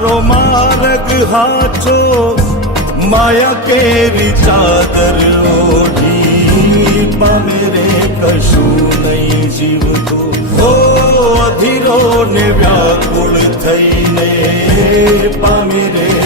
તારો માર્ગ હાચો માયા કેરી ચાદર ઓઢી પામે રે કશું નહીં જીવતું હો અધીરો ને વ્યાકુળ થઈને પામે રે